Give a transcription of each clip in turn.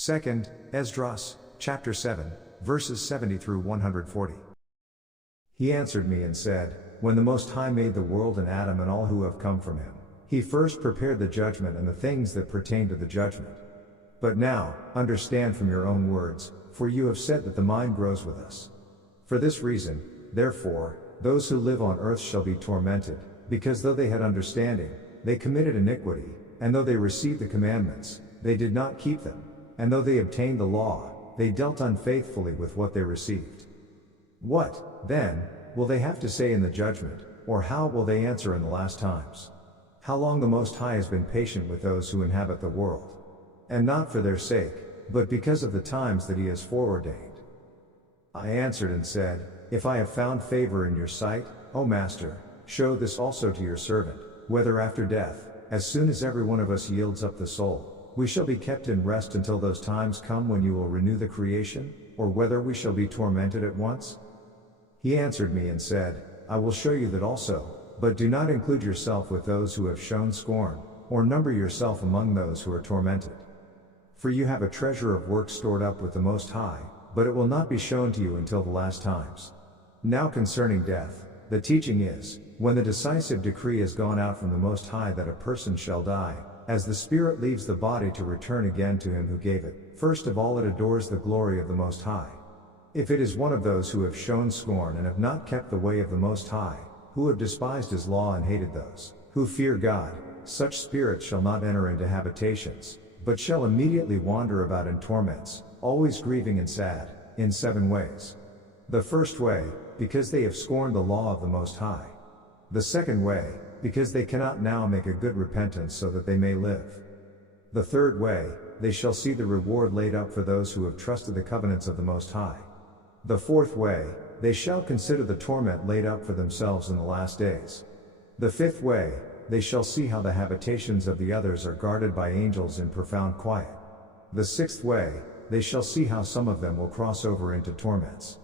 2nd Esdras, chapter 7, verses 70 through 140. He answered me and said, When the Most High made the world and Adam and all who have come from him, he first prepared the judgment and the things that pertain to the judgment. But now, understand from your own words, for you have said that the mind grows with us. For this reason, therefore, those who live on earth shall be tormented, because though they had understanding, they committed iniquity, and though they received the commandments, they did not keep them, and though they obtained the law, they dealt unfaithfully with what they received. What, then, will they have to say in the judgment, or how will they answer in the last times? How long the Most High has been patient with those who inhabit the world, and not for their sake, but because of the times that he has foreordained. I answered and said, If I have found favor in your sight, O Master, show this also to your servant, whether after death, as soon as every one of us yields up the soul, we shall be kept in rest until those times come when you will renew the creation, or whether we shall be tormented at once? He answered me and said, I will show you that also, but do not include yourself with those who have shown scorn, or number yourself among those who are tormented. For you have a treasure of work stored up with the Most High, but it will not be shown to you until the last times. Now concerning death, the teaching is, when the decisive decree has gone out from the Most High that a person shall die, as the spirit leaves the body to return again to him who gave it, first of all it adores the glory of the Most High. If it is one of those who have shown scorn and have not kept the way of the Most High, who have despised his law and hated those who fear God, such spirits shall not enter into habitations, but shall immediately wander about in torments, always grieving and sad, in 7 ways. The first way, because they have scorned the law of the Most High. The second way, because they cannot now make a good repentance so that they may live. The third way, they shall see the reward laid up for those who have trusted the covenants of the Most High. The fourth way, they shall consider the torment laid up for themselves in the last days. The fifth way, they shall see how the habitations of the others are guarded by angels in profound quiet. The sixth way, they shall see how some of them will cross over into torments.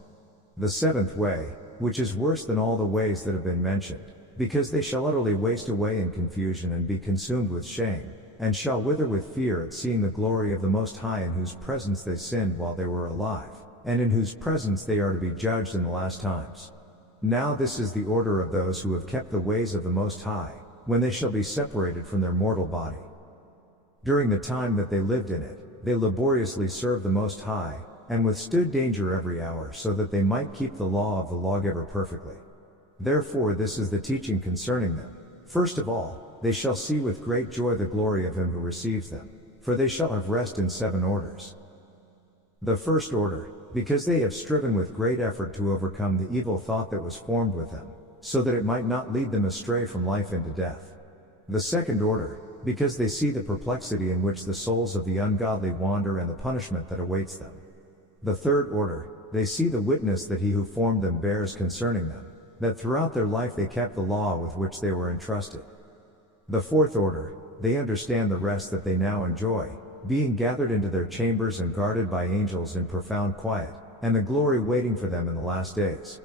The seventh way, which is worse than all the ways that have been mentioned, because they shall utterly waste away in confusion and be consumed with shame, and shall wither with fear at seeing the glory of the Most High, in whose presence they sinned while they were alive, and in whose presence they are to be judged in the last times. Now this is the order of those who have kept the ways of the Most High, when they shall be separated from their mortal body. During the time that they lived in it, they laboriously served the Most High, and withstood danger every hour so that they might keep the law of the lawgiver perfectly. Therefore this is the teaching concerning them. First of all, they shall see with great joy the glory of him who receives them, for they shall have rest in 7 orders. The first order, because they have striven with great effort to overcome the evil thought that was formed with them, so that it might not lead them astray from life into death. The second order, because they see the perplexity in which the souls of the ungodly wander and the punishment that awaits them. The third order, they see the witness that he who formed them bears concerning them, that throughout their life they kept the law with which they were entrusted. The fourth order, they understand the rest that they now enjoy, being gathered into their chambers and guarded by angels in profound quiet, and the glory waiting for them in the last days.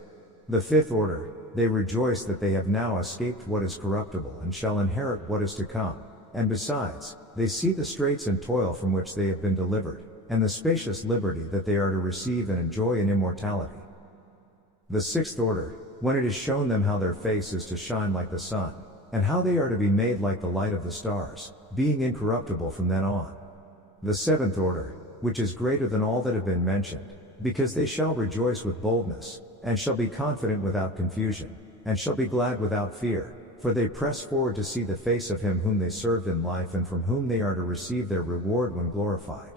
The fifth order, they rejoice that they have now escaped what is corruptible and shall inherit what is to come, and besides, they see the straits and toil from which they have been delivered, and the spacious liberty that they are to receive and enjoy in immortality. The sixth order, when it is shown them how their face is to shine like the sun, and how they are to be made like the light of the stars, being incorruptible from then on. The seventh order, which is greater than all that have been mentioned, because they shall rejoice with boldness, and shall be confident without confusion, and shall be glad without fear, for they press forward to see the face of him whom they served in life and from whom they are to receive their reward when glorified.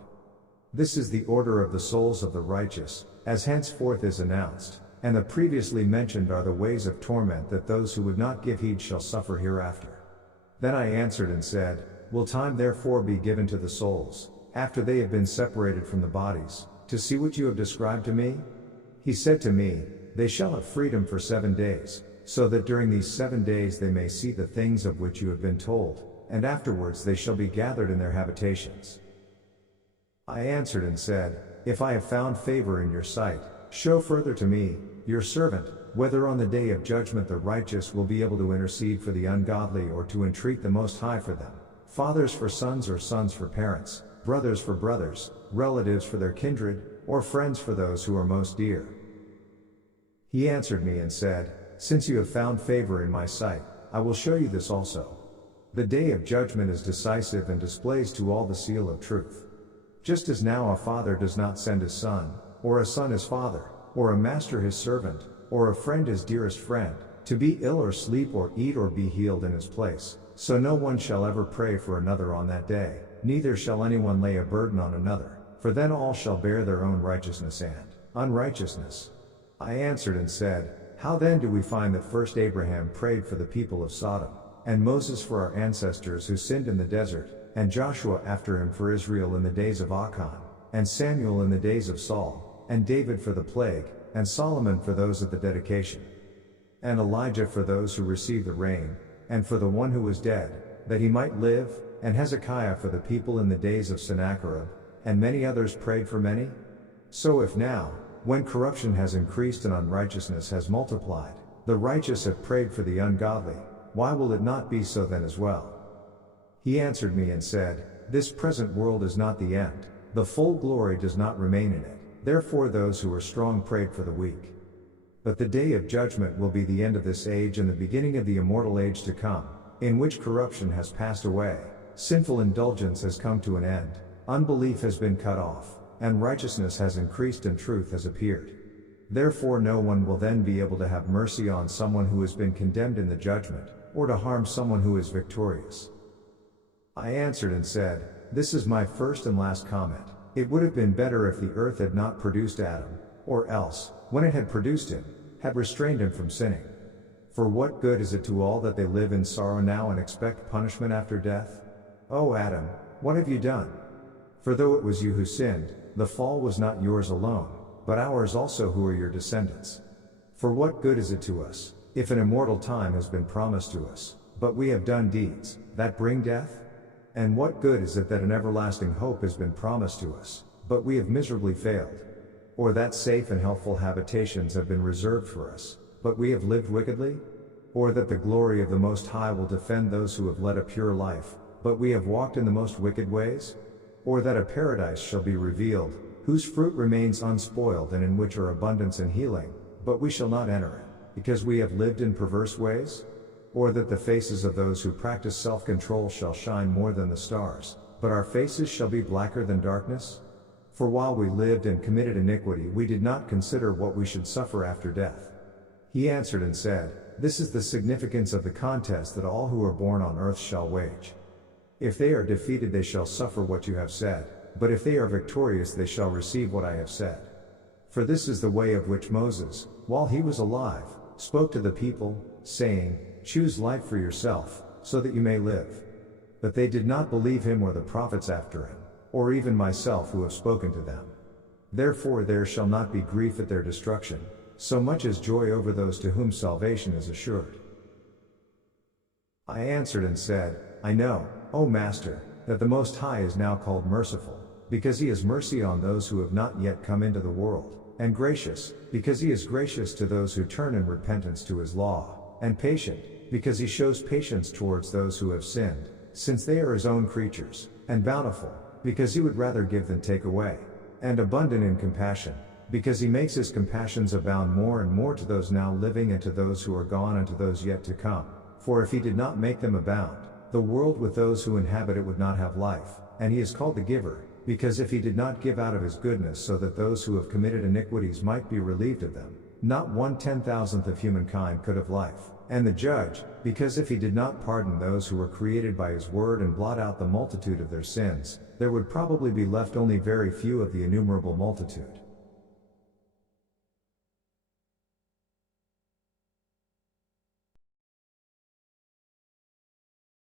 This is the order of the souls of the righteous, as henceforth is announced. And the previously mentioned are the ways of torment that those who would not give heed shall suffer hereafter. Then I answered and said, Will time therefore be given to the souls, after they have been separated from the bodies, to see what you have described to me? He said to me, They shall have freedom for 7 days, so that during these 7 days they may see the things of which you have been told, and afterwards they shall be gathered in their habitations. I answered and said, If I have found favor in your sight, show further to me, your servant, whether on the day of judgment the righteous will be able to intercede for the ungodly or to entreat the Most High for them, fathers for sons or sons for parents, brothers for brothers, relatives for their kindred, or friends for those who are most dear. He answered me and said, Since you have found favor in my sight, I will show you this also. The day of judgment is decisive and displays to all the seal of truth. Just as now a father does not send his son, or a son his father, or a master his servant, or a friend his dearest friend, to be ill or sleep or eat or be healed in his place, so no one shall ever pray for another on that day, neither shall anyone lay a burden on another, for then all shall bear their own righteousness and unrighteousness. I answered and said, How then do we find that first Abraham prayed for the people of Sodom, and Moses for our ancestors who sinned in the desert, and Joshua after him for Israel in the days of Achan, and Samuel in the days of Saul, and David for the plague, and Solomon for those of the dedication, and Elijah for those who received the rain, and for the one who was dead, that he might live, and Hezekiah for the people in the days of Sennacherib, and many others prayed for many? So if now, when corruption has increased and unrighteousness has multiplied, the righteous have prayed for the ungodly, why will it not be so then as well? He answered me and said, This present world is not the end, the full glory does not remain in it, therefore those who are strong prayed for the weak. But the day of judgment will be the end of this age and the beginning of the immortal age to come, in which corruption has passed away, sinful indulgence has come to an end, unbelief has been cut off, and righteousness has increased and truth has appeared. Therefore no one will then be able to have mercy on someone who has been condemned in the judgment, or to harm someone who is victorious. I answered and said, This is my first and last comment. It would have been better if the earth had not produced Adam, or else, when it had produced him, had restrained him from sinning. For what good is it to all that they live in sorrow now and expect punishment after death? O Adam, what have you done? For though it was you who sinned, the fall was not yours alone, but ours also who are your descendants. For what good is it to us, if an immortal time has been promised to us, but we have done deeds that bring death? And what good is it that an everlasting hope has been promised to us, but we have miserably failed? Or that safe and healthful habitations have been reserved for us, but we have lived wickedly? Or that the glory of the Most High will defend those who have led a pure life, but we have walked in the most wicked ways? Or that a paradise shall be revealed, whose fruit remains unspoiled and in which are abundance and healing, but we shall not enter it, because we have lived in perverse ways? Or that the faces of those who practice self-control shall shine more than the stars, but our faces shall be blacker than darkness? For while we lived and committed iniquity we did not consider what we should suffer after death. He answered and said, This is the significance of the contest that all who are born on earth shall wage. If they are defeated they shall suffer what you have said, but if they are victorious they shall receive what I have said. For this is the way of which Moses, while he was alive, spoke to the people, saying, Choose life for yourself, so that you may live. But they did not believe him or the prophets after him, or even myself who have spoken to them. Therefore there shall not be grief at their destruction, so much as joy over those to whom salvation is assured. I answered and said, I know, O Master, that the Most High is now called merciful, because he has mercy on those who have not yet come into the world, and gracious, because he is gracious to those who turn in repentance to his law, and patient, because he shows patience towards those who have sinned, since they are his own creatures, and bountiful, because he would rather give than take away, and abundant in compassion, because he makes his compassions abound more and more to those now living and to those who are gone and to those yet to come. For if he did not make them abound, the world with those who inhabit it would not have life, and he is called the giver, because if he did not give out of his goodness so that those who have committed iniquities might be relieved of them, not 1/10,000th of humankind could have life. And the judge, because if he did not pardon those who were created by his word and blot out the multitude of their sins, there would probably be left only very few of the innumerable multitude.